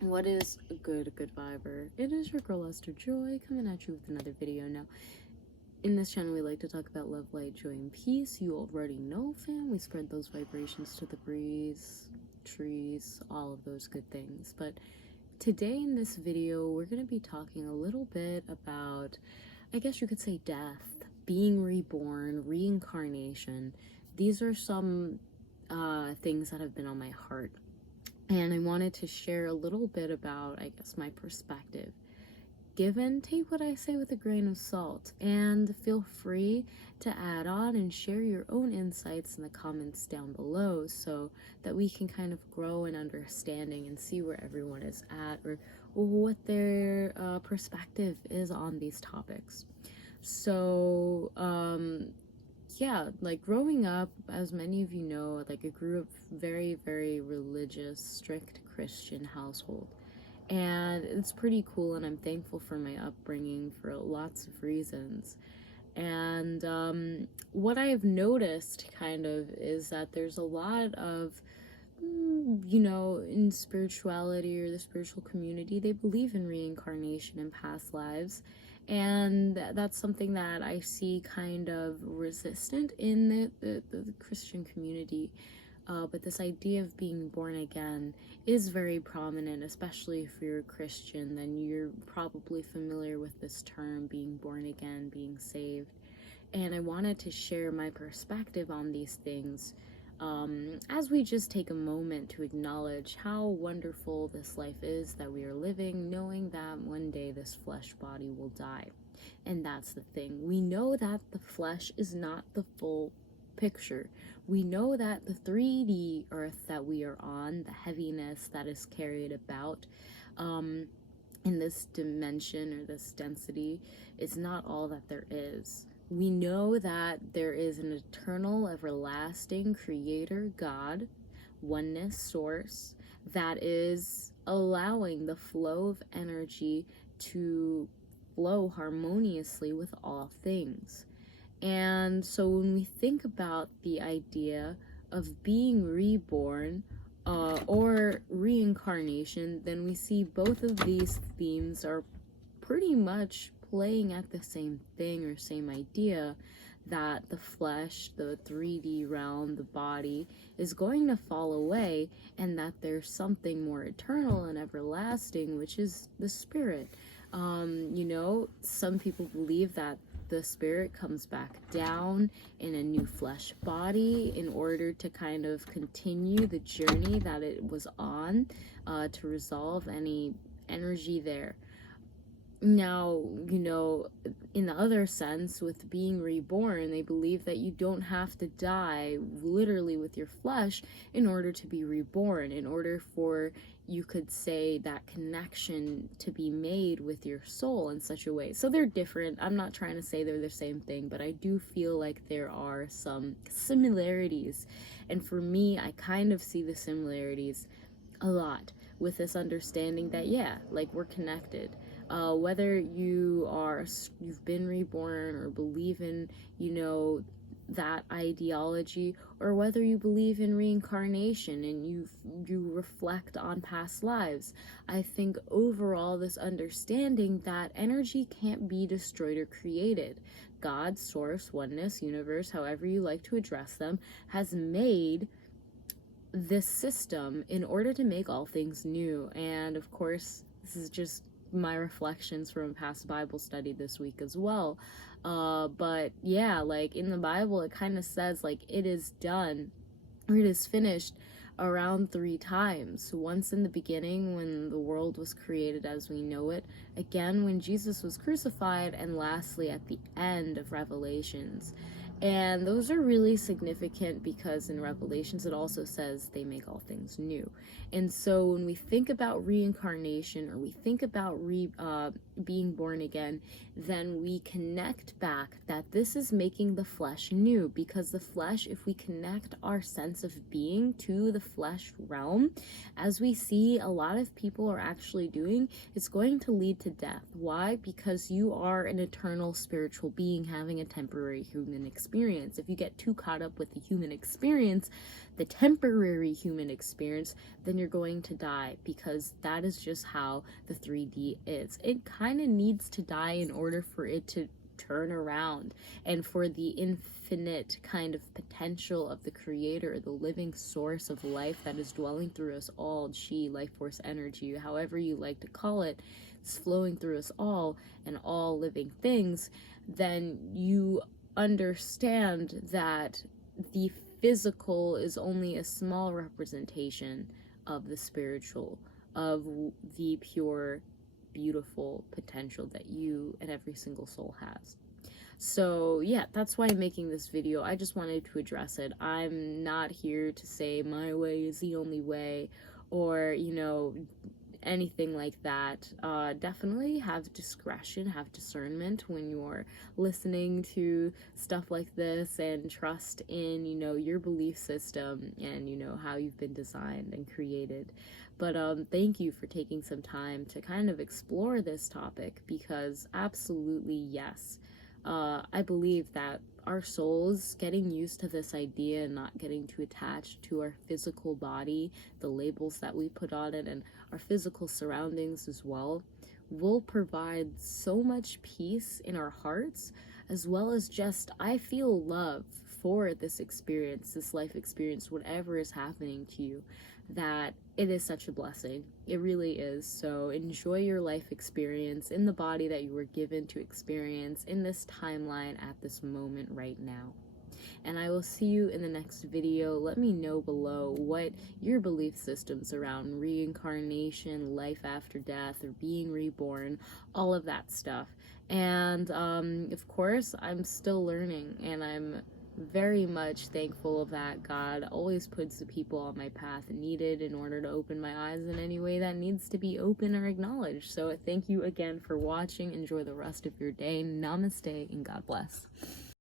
What is a good viber? It is your girl Esther Joy coming at you with another video. Now, in this channel, we like to talk about love, light, joy, and peace. You already know, fam. We spread those vibrations to the breeze, trees, all of those good things. But today in this video, we're going to be talking a little bit about, I guess you could say, death, being reborn, reincarnation. These are some things that have been on my heart. And I wanted to share a little bit about, I guess, my perspective. Take what I say with a grain of salt, and feel free to add on and share your own insights in the comments down below so that we can kind of grow in understanding and see where everyone is at or what their perspective is on these topics. So, yeah, like growing up, as many of you know, like I grew up very, very religious, strict Christian household. And it's pretty cool, and I'm thankful for my upbringing for lots of reasons. And what I've noticed kind of is that there's a lot of, in spirituality or the spiritual community, they believe in reincarnation and past lives. And that's something that I see kind of resistant in the Christian community. But this idea of being born again is very prominent, especially if you're a Christian. Then you're probably familiar with this term, being born again, being saved. And I wanted to share my perspective on these things as we just take a moment to acknowledge how wonderful this life is that we are living, knowing that one day this flesh body will die. And that's the thing. We know that the flesh is not the full picture. We know that the 3D earth that we are on, the heaviness that is carried about in this dimension or this density, is not all that there is. We know that there is an eternal, everlasting creator, God, oneness source, that is allowing the flow of energy to flow harmoniously with all things. And so when we think about the idea of being reborn or reincarnation, then we see both of these themes are pretty much playing at the same thing or same idea, that the flesh, the 3D realm, the body is going to fall away, and that there's something more eternal and everlasting, which is the spirit. Some people believe that the spirit comes back down in a new flesh body in order to kind of continue the journey that it was on, to resolve any energy there. Now, in the other sense, with being reborn, they believe that you don't have to die literally with your flesh in order to be reborn, in order for, you could say, that connection to be made with your soul in such a way. So they're different. I'm not trying to say they're the same thing, but I do feel like there are some similarities. And for me, I kind of see the similarities a lot with this understanding that, yeah, like we're connected. Whether you've been reborn or believe in, that ideology, or whether you believe in reincarnation and you reflect on past lives, I think overall this understanding that energy can't be destroyed or created. God, source, oneness, universe, however you like to address them, has made this system in order to make all things new. And of course, this is just my reflections from a past Bible study this week as well. But yeah, like in the Bible, it kind of says like it is done, or it is finished, around 3 times. Once in the beginning when the world was created as we know it, again when Jesus was crucified, and lastly at the end of Revelations. And those are really significant because in Revelations it also says they make all things new. And so when we think about reincarnation, or we think about being born again, then we connect back that this is making the flesh new, because the flesh, if we connect our sense of being to the flesh realm, as we see a lot of people are actually doing, it's going to lead to death. Why? Because you are an eternal spiritual being having a temporary human experience. experience. If you get too caught up with the human experience, the temporary human experience, then you're going to die, because that is just how the 3D is. It kind of needs to die in order for it to turn around, and for the infinite kind of potential of the creator, the living source of life that is dwelling through us all, chi, life force, energy, however you like to call it, it's flowing through us all and all living things. Then you understand that the physical is only a small representation of the spiritual, of the pure, beautiful potential that you and every single soul has. So yeah, that's why I'm making this video. I just wanted to address it. I'm not here to say my way is the only way, or, you know, anything like that. Definitely have discretion, have discernment when you're listening to stuff like this, and trust in, you know, your belief system and, you know, how you've been designed and created. But thank you for taking some time to kind of explore this topic, because absolutely yes, I believe that our souls getting used to this idea and not getting too attached to our physical body, the labels that we put on it, and our physical surroundings as well, will provide so much peace in our hearts, as well as just, I feel love for this experience, this life experience, whatever is happening to you, that it is such a blessing. It really is. So enjoy your life experience in the body that you were given to experience in this timeline at this moment right now. And I will see you in the next video. Let me know below what your belief systems around reincarnation, life after death, or being reborn, all of that stuff. And of course, I'm still learning, and I'm very much thankful of that. God always puts the people on my path needed in order to open my eyes in any way that needs to be open or acknowledged. So thank you again for watching. Enjoy the rest of your day. Namaste and God bless.